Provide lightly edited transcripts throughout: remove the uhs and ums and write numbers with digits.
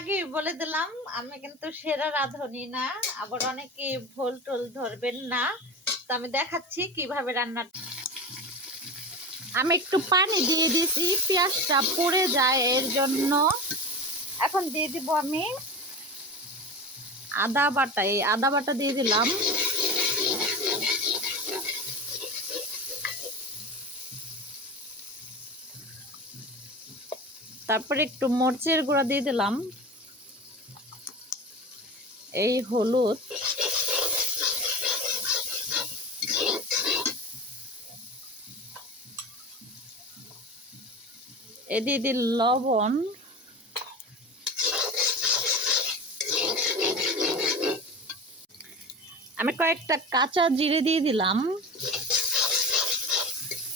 আগে বলে দিলাম আমি কিন্তু সেরা রাঁধুনি না, আবার অনেকে ভুল টুল ধরবেন না। তো আমি দেখাচ্ছি কিভাবে রান্না। আমি একটু পানি দিয়ে দিয়েছি, পেঁয়াজটা পুড়ে যায় এর জন্য। এখন দিয়ে দিব আমি আদা বাটা। এই আদা বাটা দিয়ে দিলাম। তারপরে একটু মরিচের গুঁড়া দিয়ে দিলাম, এই হলুদ, এ দিয়ে দিল লবণ, আমি কয়েকটা কাঁচা জিরে দিয়ে দিলাম।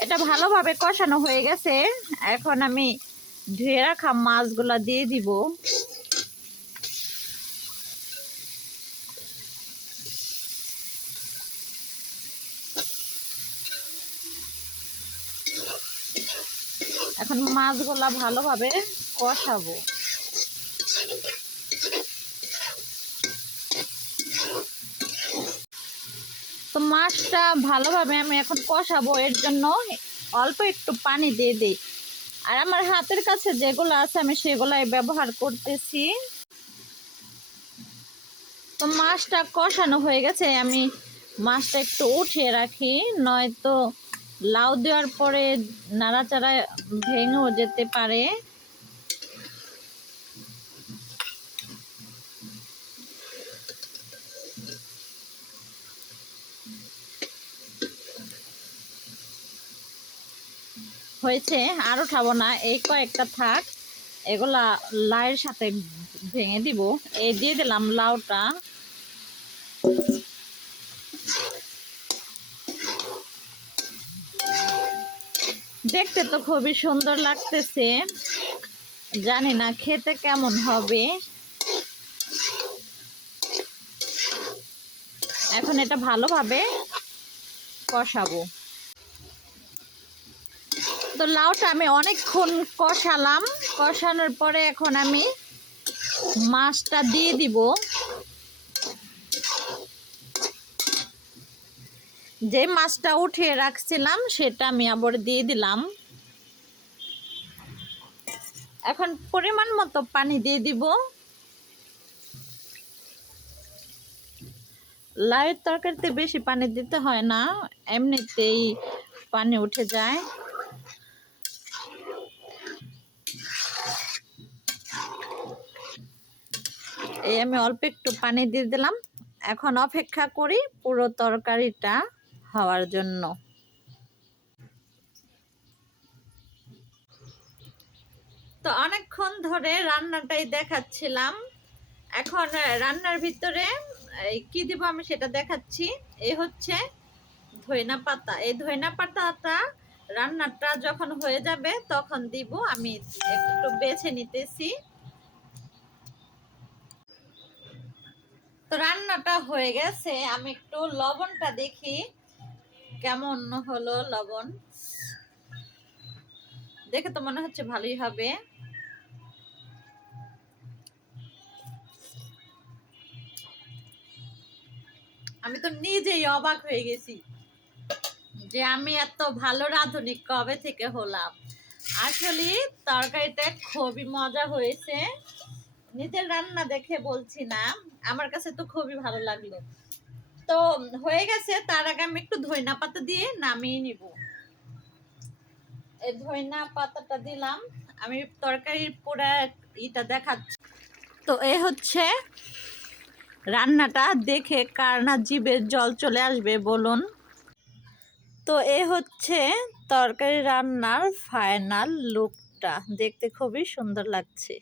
এটা ভালোভাবে কষানো হয়ে গেছে। এখন আমি ধুয়ে রাখা মাছগুলা দিয়ে দিব। এখন মাছগুলা ভালোভাবে কষাবো। তো মাছটা ভালোভাবে আমি এখন কষাবো, এর জন্য অল্প একটু পানি দিয়ে দিই। আর আমার হাতের কাছে যেগুলো আছে আমি সেগুলাই ব্যবহার করতেছি। তো মাছটা কষানো হয়ে গেছে, আমি মাছটা একটু উঠিয়ে রাখি, নয়তো লাউ দেওয়ার পরে নাড়াচাড়া ভেঙেও যেতে পারে। হয়েছে, আর উঠাবো না, এই কয়েকটা থাক, এগুলা লাউয়ের সাথে ভেঙে দিব। এই দিয়ে দিলাম লাউটা। দেখতে তো খুবই সুন্দর লাগতেছে, জানি না খেতে কেমন হবে। এখন এটা ভালোভাবে কষাবো। তো লাউটা আমি অনেকক্ষণ কষালাম, কষানোর পরে এখন আমি মাছটা দিয়ে দিব। যে মাছটা উঠিয়ে রাখছিলাম সেটা আমি আবার দিয়ে দিলাম। এখন পরিমাণ মতো পানি দিয়ে দিব। লাউয়ের তরকারিতে বেশি পানি দিতে হয় না, এমনিতেই পানি উঠে যায়। এই আমি অল্প একটু পানি দিয়ে দিলাম। এখন অপেক্ষা করি পুরো তরকারিটা হওয়ার জন্য। তো অনেকক্ষণ ধরে রান্নাটাই দেখাচ্ছিলাম। এখন রান্নার ভিতরে কি দিব আমি সেটা দেখাচ্ছি। এই হচ্ছে ধইনা পাতা। এই ধইনা পাতাটা রান্নাটা যখন হয়ে যাবে তখন দিব। আমি একটু বেছে নিতেছি। তো রান্নাটা হয়ে গেছে, আমি একটু লবণটা দেখি কেমন হলো। লবণ দেখে তো মনে হচ্ছে ভালোই হবে। আমি তো নিজেই অবাক হয়ে গেছি যে আমি এত ভালো রাঁধুনি কবে থেকে হলাম। আসলে তরকারিটা খুবই মজা হয়েছে, নিজের রান্না দেখে বলছি না, আমার কাছে তো খুবই ভালো লাগলো। তো হয়ে গেছে, তার আগে আমি একটু ধইনা পাতা দিয়ে নামিয়ে নিব। এই ধইনা পাতাটা দিলাম। আমি তরকারির পুরা এটা দেখাচ্ছি। তো এই হচ্ছে রান্নাটা, দেখে কার না জিভে জল চলে আসবে বলুন। তো এ হচ্ছে তরকারি রান্নার ফাইনাল লুকটা, দেখতে খুবই সুন্দর লাগছে।